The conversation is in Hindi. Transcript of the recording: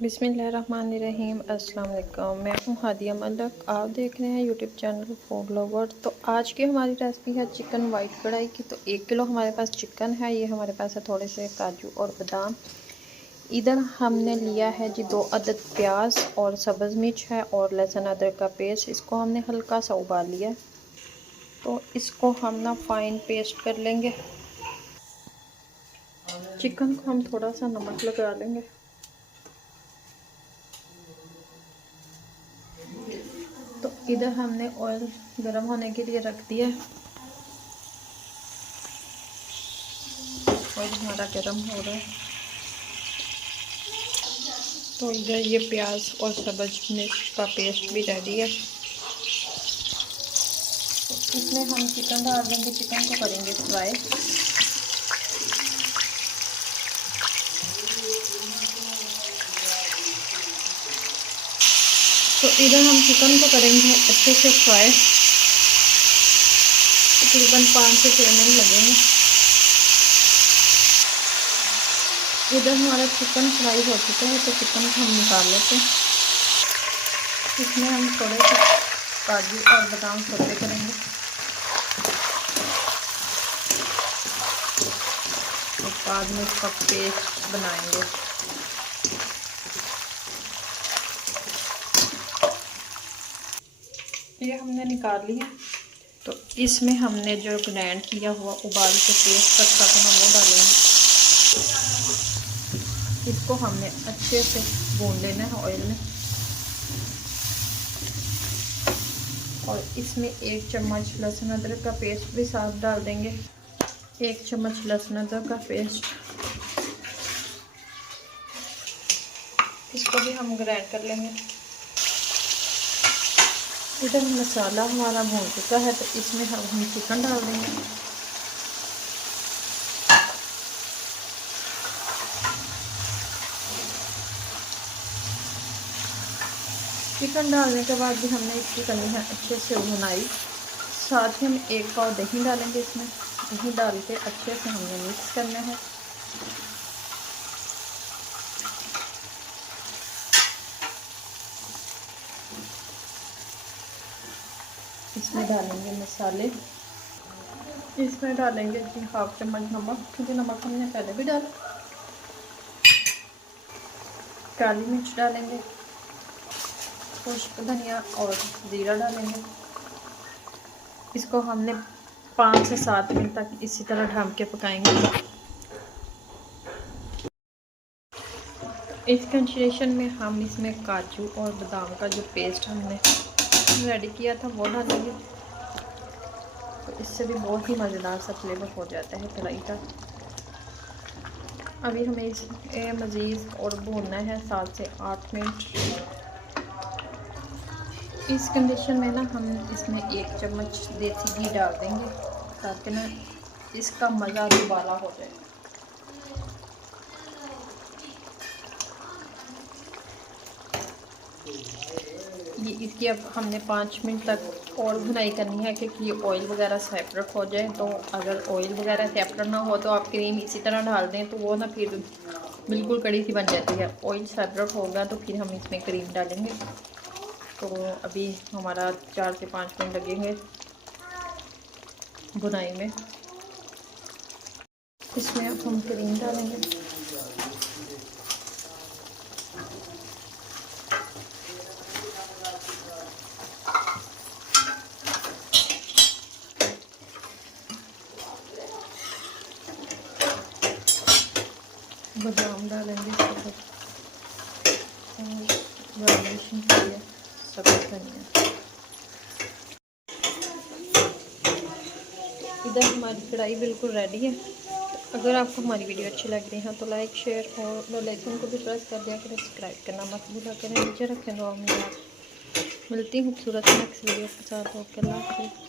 बिस्मिल्लाहिर्रहमानिर्रहीम। अस्सलाम वालेकुम। मैं हूँ हादिया मलिक। आप देख रहे हैं यूट्यूब चैनल फूड लवर। तो आज की हमारी रेसिपी है चिकन वाइट कढ़ाई की। तो 1 किलो हमारे पास चिकन है। ये हमारे पास है थोड़े से काजू और बादाम। इधर हमने लिया है जी 2 अदद प्याज और सब्ज़ मिर्च है और लहसुन अदरक का पेस्ट। इसको हमने हल्का सा उबाल लिया। तो इसको हम ना फाइन पेस्ट कर लेंगे। चिकन को हम थोड़ा सा नमक लगा लेंगे। तो इधर हमने ऑयल गरम होने के लिए रख दिया। ऑयल हमारा गरम हो रहा है। तो इधर ये प्याज और सब्ज़ मिर्च का पेस्ट भी रेडी है। तो इसमें हम चिकन डाल देंगे। चिकन को करेंगे फ्राई। तो इधर हम चिकन को करेंगे अच्छे से फ्राई। तकरीबन 5 से 6 मिनट लगेंगे। इधर हमारा चिकन फ्राई हो चुका है। तो चिकन को हम निकाल लेते हैं। इसमें हम थोड़े से काजू और बादाम सौते करेंगे और बाद में इसका पेस्ट बनाएंगे। ये हमने निकाल लिया। तो इसमें हमने जो ग्राइंड किया हुआ उबाल के पेस्ट रखा था हम वो डालेंगे। इसको हमने अच्छे से भून लेना है ऑयल में। और इसमें 1 चम्मच लहसुन अदरक का पेस्ट भी साथ डाल देंगे। 1 चम्मच लहसुन अदरक का पेस्ट। इसको भी हम ग्राइंड कर लेंगे। इधर मसाला हमारा भून चुका है। तो इसमें हम चिकन डाल देंगे। चिकन डालने के बाद भी हमने इसकी करनी है अच्छे से भुनाई। साथ ही हम 1 पाव दही डालेंगे। इसमें दही डाल के अच्छे से हमने मिक्स करना है। इसमें डालेंगे मसाले। इसमें डालेंगे जी 1/2 चम्मच नमक, क्योंकि नमक हमने पहले भी डाला। काली मिर्च डालेंगे। खुश्क धनिया और ज़ीरा डालेंगे। इसको हमने 5 से 7 मिनट तक इसी तरह ढक के पकाएंगे। इस कंडीशन में हम इसमें काजू और बादाम का जो पेस्ट हमने रेडी किया था वो डालेंगे। तो इससे भी बहुत ही मज़ेदार सा फ्लेवर हो जाता है कढ़ाई का। अभी हमें इसे मज़ीद और भूनना है 7 से 8 मिनट। इस कंडीशन में ना हम इसमें 1 चम्मच देसी घी डाल देंगे ताकि ना इसका मज़ा दोबारा हो जाए। ये इसकी अब हमने 5 मिनट तक और भुनाई करनी है क्योंकि ये ऑयल वगैरह सेपरेट हो जाए। तो अगर ऑयल वगैरह सेपरेट ना हो तो आप क्रीम इसी तरह डाल दें तो वो ना फिर बिल्कुल कड़ी सी बन जाती है। ऑयल सेपरेट होगा तो फिर हम इसमें क्रीम डालेंगे। तो अभी हमारा 4 से 5 मिनट लगेंगे भुनाई में। इसमें अब हम क्रीम डालेंगे। बादाम डालेंगे सब और गार्निशिंग के लिए सब्ज़ धनिया। इधर हमारी कढ़ाई बिल्कुल रेडी है। तो अगर आपको हमारी वीडियो अच्छी लग रही है तो लाइक शेयर और बेल आइकन को भी प्रेस कर दिया करें। सब्सक्राइब करना मत भूला करें। नीचे रखें दुआ में। मिलती हूँ खूबसूरत नेक्स्ट वीडियो के साथ। ओके, अल्लाह हाफ़िज़।